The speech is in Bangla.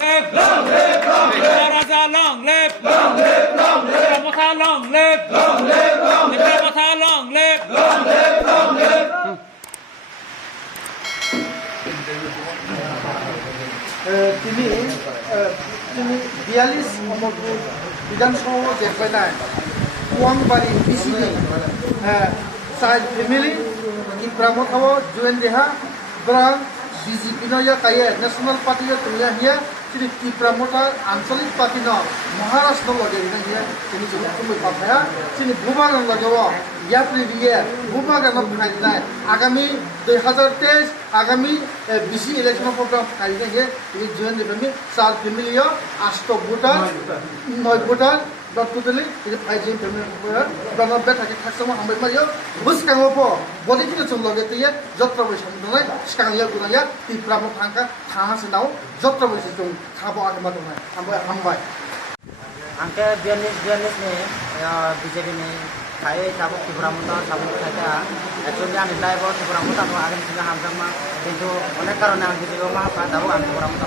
live! Long live! Long live! Raja, long live! Long live! Long live! Ramotha, long live! Long live! Long live! Ramotha, long live! Long live! Long live! তিনি 42 নম্বর বিধানসভা দেখবেন কুয়াংবাড়ি বিসিনি সাইড ফ্যামিলি ইব্রামথাও জুয়েন দেহা ব্রাং বিজেপি নয়া কায়ে ন্যাশনাল পার্টি তুলিয়া হিয়া তিনি ইব্রামথা আঞ্চলিক পার্টি ন মহারাষ্ট্র লগে হিয়া তিনি জুকুমই পাপায়া তিনি ভূভাগন লগেও ইয়াত্রি দিয়ে ভূভাগন ফাইনাই আগামী 2023 আগামী বিসি ইলেকশন প্রোগ্রাম ফাইনাই হে তিনি জুয়েন দেবমি চার ফ্যামিলিও 8 voter 9 voter Dotuteli ini pajim pemir banyak bet lagi khas semua ambil mayo bus kang opo bodi kita cuma gitu ya jotra boleh sampai sekarang ya guna ya di pramuk angka tanah senau jotra boleh situng kabo ada macam mana ambai angka bianis nih BJP nih saya cabut di Bramuta cabut saja actually yang nilai bahwa di Bramuta mau ada juga hampir mah itu oleh karena BJP mah tahu angka Bramuta